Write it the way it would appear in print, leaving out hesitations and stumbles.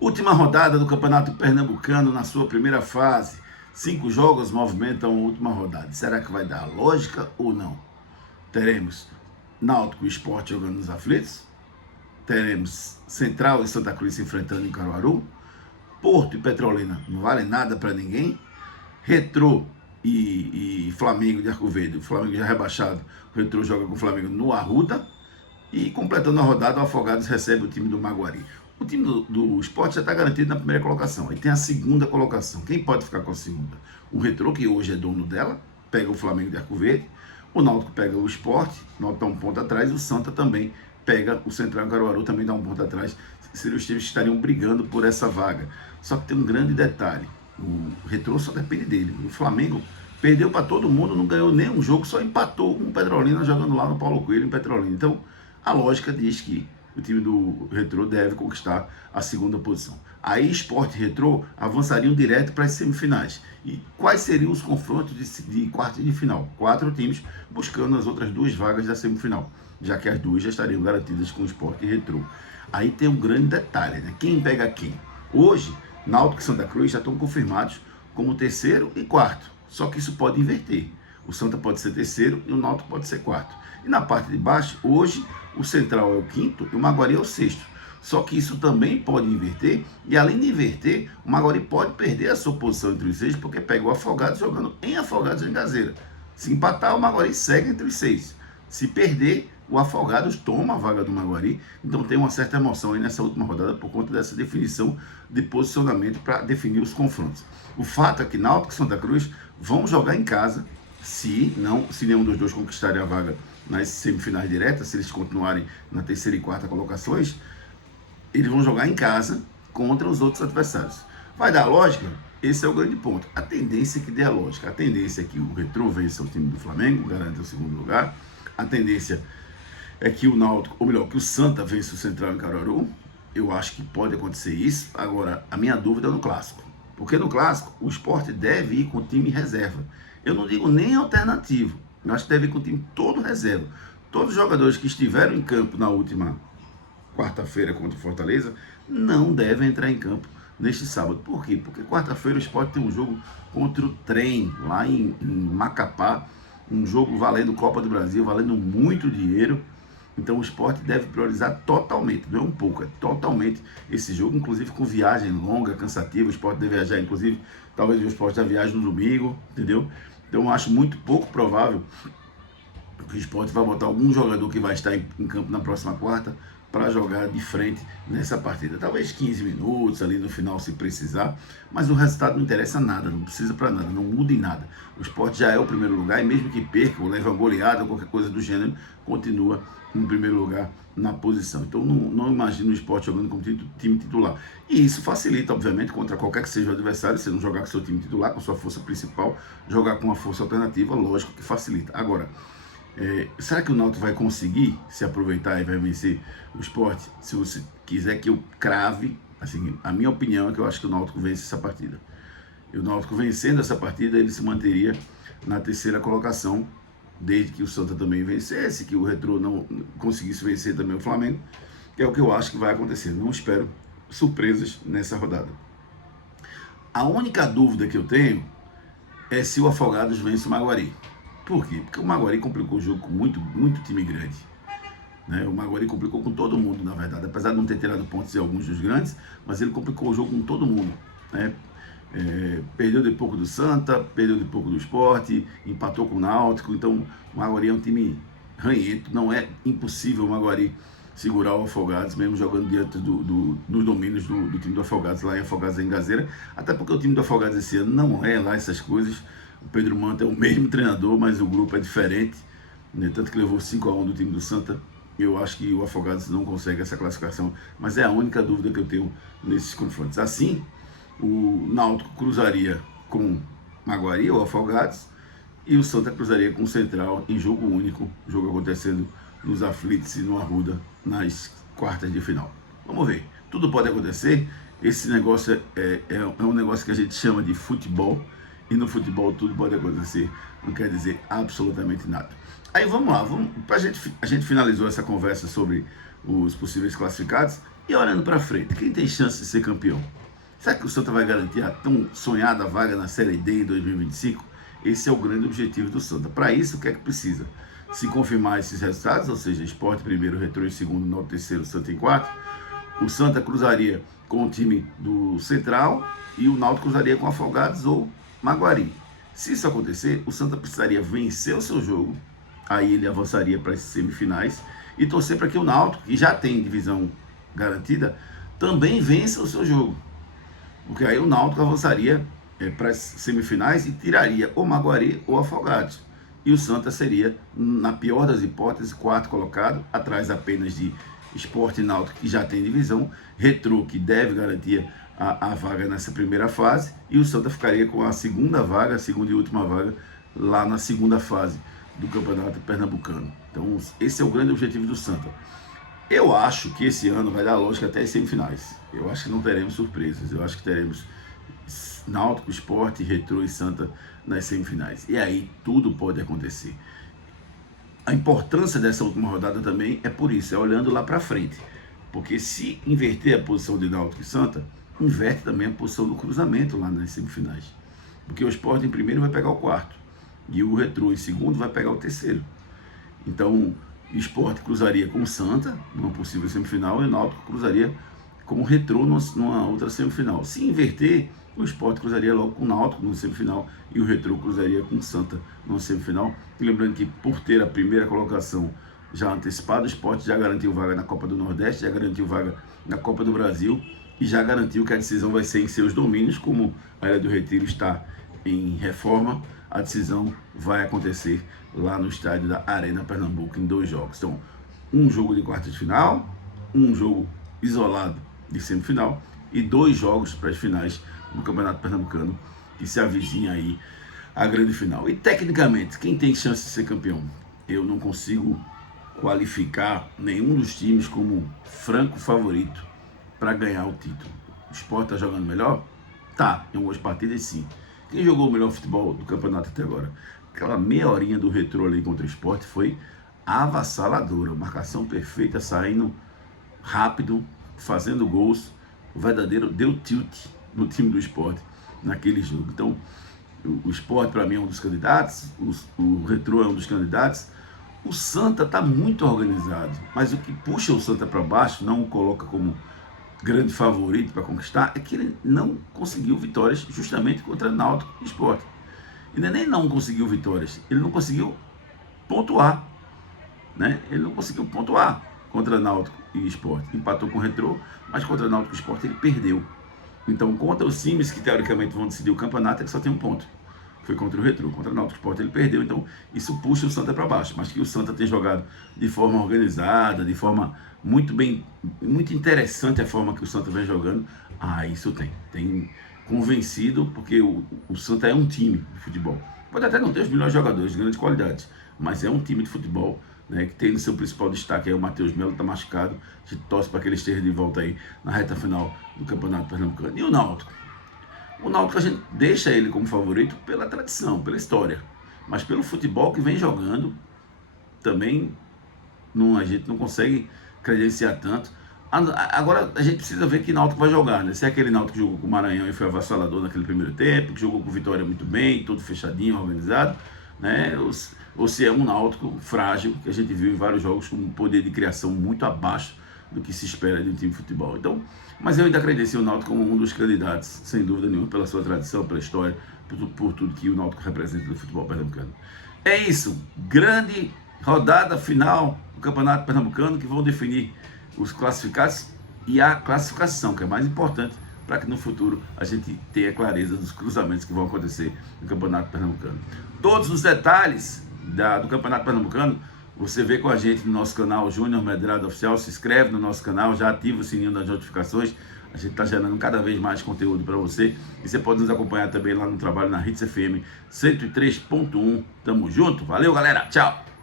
Última rodada do Campeonato Pernambucano na sua primeira fase. 5 jogos movimentam a última rodada. Será que vai dar lógica ou não? Teremos Náutico e Sport jogando nos aflitos. Teremos Central e Santa Cruz se enfrentando em Caruaru. Porto e Petrolina não vale nada para ninguém. Retrô e Flamengo de Arco Verde. O Flamengo já rebaixado. O Retrô joga com o Flamengo no Arruda. E completando a rodada, o Afogados recebe o time do Maguari. O time do Sport já está garantido na primeira colocação. Aí tem a segunda colocação. Quem pode ficar com a segunda? O Retrô, que hoje é dono dela, pega o Flamengo de Arco Verde. O Náutico pega o Sport, o Náutico dá um ponto atrás. E o Santa também pega o Central Caruaru, também dá um ponto atrás. Seriam os times que estariam brigando por essa vaga. Só que tem um grande detalhe. O Retrô só depende dele. O Flamengo perdeu para todo mundo, não ganhou nenhum jogo, só empatou com o Petrolina jogando lá no Paulo Coelho, em Petrolina. Então, a lógica diz que o time do Retrô deve conquistar a segunda posição. Aí Sport e Retrô avançariam direto para as semifinais. E quais seriam os confrontos de quarta e de final? 4 times buscando as outras 2 vagas da semifinal, já que as 2 já estariam garantidas com o Sport e Retrô. Aí tem um grande detalhe, né? Quem pega quem? Hoje, Náutico e Santa Cruz já estão confirmados como terceiro e quarto. Só que isso pode inverter. O Santa pode ser terceiro e o Náutico pode ser quarto. E na parte de baixo, hoje, o Central é o quinto e o Maguari é o sexto. Só que isso também pode inverter, e além de inverter, o Maguari pode perder a sua posição entre os 6, porque pega o Afogados jogando em Afogados em Gazeira. Se empatar, o Maguari segue entre os 6. Se perder, o Afogados toma a vaga do Maguari. Então tem uma certa emoção aí nessa última rodada por conta dessa definição de posicionamento para definir os confrontos. O fato é que Náutico e Santa Cruz vão jogar em casa, se nenhum dos dois conquistarem a vaga nas semifinais diretas, se eles continuarem na terceira e quarta colocações, eles vão jogar em casa contra os outros adversários. Vai dar lógica? Esse é o grande ponto. A tendência é que dê a lógica. A tendência é que o Retrô vença o time do Flamengo, garante o segundo lugar. A tendência é que o Náutico, ou melhor, que o Santa vença o Central em Caruaru. Eu acho que pode acontecer isso. Agora, a minha dúvida é no Clássico. Porque no Clássico, o Sport deve ir com o time reserva. Eu não digo nem alternativo. Eu acho que deve ir com o time todo reserva. Todos os jogadores que estiveram em campo na última quarta-feira contra o Fortaleza não devem entrar em campo neste sábado. Por quê? Porque quarta-feira o Sport tem um jogo contra o Trem, lá em Macapá. Um jogo valendo Copa do Brasil, valendo muito dinheiro. Então o Sport deve priorizar totalmente, não é um pouco, é totalmente esse jogo, inclusive com viagem longa, cansativa. O Sport deve viajar, inclusive, talvez o Sport já viaje no domingo, entendeu? Então eu acho muito pouco provável que o Sport vai botar algum jogador que vai estar em campo na próxima quarta para jogar de frente nessa partida. Talvez 15 minutos ali no final se precisar, mas o resultado não interessa nada, não precisa para nada, não muda em nada. O Sport já é o primeiro lugar e mesmo que perca ou leve uma goleada ou qualquer coisa do gênero, continua em primeiro lugar na posição. Então não imagino o Sport jogando como time titular. E isso facilita, obviamente, contra qualquer que seja o adversário, você não jogar com seu time titular, com sua força principal, jogar com uma força alternativa, lógico que facilita. Agora, será que o Náutico vai conseguir se aproveitar e vai vencer o Sport? Se você quiser que eu crave, assim, a minha opinião é que eu acho que o Náutico vence essa partida. E o Náutico vencendo essa partida, ele se manteria na terceira colocação, desde que o Santa também vencesse, que o Retrô não conseguisse vencer também o Flamengo, que é o que eu acho que vai acontecer. Não espero surpresas nessa rodada. A única dúvida que eu tenho é se o Afogados vence o Maguari. Por quê? Porque o Maguari complicou o jogo com muito time grande. Né? O Maguari complicou com todo mundo, na verdade. Apesar de não ter tirado pontos em alguns dos grandes, mas ele complicou o jogo com todo mundo. Né? Perdeu de pouco do Santa, perdeu de pouco do Sport, empatou com o Náutico. Então o Maguari é um time ranhento. Não é impossível o Maguari segurar o Afogados, mesmo jogando diante dos domínios do time do Afogados, lá em Afogados em Gazeira. Até porque o time do Afogados esse ano não é lá essas coisas. O Pedro Manta é o mesmo treinador, mas o grupo é diferente, né? Tanto que levou 5-1 do time do Santa. Eu acho que o Afogados não consegue essa classificação, mas é a única dúvida que eu tenho nesses confrontos. Assim, o Náutico cruzaria com Maguari ou Afogados e o Santa cruzaria com o Central em jogo único, jogo acontecendo nos aflitos e no Arruda nas quartas de final. Vamos ver, tudo pode acontecer. Esse negócio é um negócio que a gente chama de futebol. E no futebol tudo pode acontecer, não quer dizer absolutamente nada. Aí vamos lá, a gente finalizou essa conversa sobre os possíveis classificados. E olhando para frente, quem tem chance de ser campeão? Será que o Santa vai garantir a tão sonhada vaga na Série D em 2025? Esse é o grande objetivo do Santa. Para isso, o que é que precisa? Se confirmar esses resultados, ou seja, Sport primeiro, Retrô em segundo, Náutico terceiro, Santa em quarto, o Santa cruzaria com o time do Central e o Náutico cruzaria com Afogados ou Maguari. Se isso acontecer, o Santa precisaria vencer o seu jogo, aí ele avançaria para as semifinais e torcer para que o Náutico, que já tem divisão garantida, também vença o seu jogo. Porque aí o Náutico avançaria para as semifinais e tiraria ou Maguari ou Afogados. E o Santa seria, na pior das hipóteses, quarto colocado, atrás apenas de Sport e Náutico, que já tem divisão, Retrô, que deve garantir a vaga nessa primeira fase, e o Santa ficaria com a segunda vaga, a segunda e última vaga, lá na segunda fase do Campeonato Pernambucano. Então, esse é o grande objetivo do Santa. Eu acho que esse ano vai dar lógica até as semifinais. Eu acho que não teremos surpresas. Eu acho que teremos Náutico, Sport, Retrô e Santa nas semifinais. E aí tudo pode acontecer. A importância dessa última rodada também é por isso, é olhando lá para frente. Porque se inverter a posição de Náutico e Santa, inverte também a posição do cruzamento lá nas semifinais. Porque o Sport em primeiro vai pegar o quarto. E o Retrô em segundo vai pegar o terceiro. Então, o Sport cruzaria com o Santa, numa possível semifinal, e o Náutico cruzaria com o Retrô numa outra semifinal. Se inverter, o Sport cruzaria logo com o Náutico numa semifinal e o Retrô cruzaria com o Santa numa semifinal. E lembrando que por ter a primeira colocação já antecipada, o Sport já garantiu vaga na Copa do Nordeste, já garantiu vaga na Copa do Brasil e já garantiu que a decisão vai ser em seus domínios, como a Ilha do Retiro está em reforma, a decisão vai acontecer lá no estádio da Arena Pernambuco em 2 jogos. Então, um jogo de quartas de final, um jogo isolado de semifinal e 2 jogos para as finais do Campeonato Pernambucano, que se avizinha aí a grande final. E tecnicamente, quem tem chance de ser campeão? Eu não consigo qualificar nenhum dos times como franco favorito para ganhar o título. O Sport está jogando melhor? Tá, em algumas partidas sim. Quem jogou o melhor futebol do campeonato até agora? Aquela meia horinha do Retrô ali contra o Sport foi avassaladora. Marcação perfeita, saindo rápido, fazendo gols. O verdadeiro deu tilt no time do Sport naquele jogo. Então, o Sport para mim é um dos candidatos, o Retrô é um dos candidatos. O Santa está muito organizado, mas o que puxa o Santa para baixo, não o coloca como grande favorito para conquistar, é que ele não conseguiu vitórias justamente contra Náutico e Sport. E nem não conseguiu vitórias, ele não conseguiu pontuar, né? Ele não conseguiu pontuar contra Náutico e Sport. Empatou com o Retrô, mas contra Náutico e Sport ele perdeu. Então, contra os times que teoricamente vão decidir o campeonato, ele só tem um ponto. Foi contra o Retrô, contra o Náutico Sport ele perdeu, então isso puxa o Santa para baixo. Mas que o Santa tem jogado de forma organizada, de forma muito interessante a forma que o Santa vem jogando, isso tem convencido, porque o Santa é um time de futebol. Pode até não ter os melhores jogadores de grandes qualidades, mas é um time de futebol, né, que tem no seu principal destaque aí o Matheus Melo, está machucado, a gente torce para que ele esteja de volta aí na reta final do Campeonato Pernambucano. E o Náutico? O Náutico a gente deixa ele como favorito pela tradição, pela história, mas pelo futebol que vem jogando, também a gente não consegue credenciar tanto. Agora a gente precisa ver que Náutico vai jogar, né? Se é aquele Náutico que jogou com o Maranhão e foi avassalador naquele primeiro tempo, que jogou com o Vitória muito bem, todo fechadinho, organizado, né? Ou se é um Náutico frágil, que a gente viu em vários jogos com um poder de criação muito abaixo do que se espera de um time de futebol. Então, mas eu ainda credencio o Náutico como um dos candidatos, sem dúvida nenhuma, pela sua tradição, pela história, por tudo que o Náutico representa do futebol pernambucano. É isso, grande rodada final do Campeonato Pernambucano, que vão definir os classificados e a classificação, que é mais importante para que no futuro a gente tenha clareza dos cruzamentos que vão acontecer no Campeonato Pernambucano. Todos os detalhes do Campeonato Pernambucano você vê com a gente no nosso canal Júnior Medrado Oficial. Se inscreve no nosso canal, já ativa o sininho das notificações. A gente está gerando cada vez mais conteúdo para você. E você pode nos acompanhar também lá no trabalho na Hits FM 103.1. Tamo junto, valeu galera, tchau!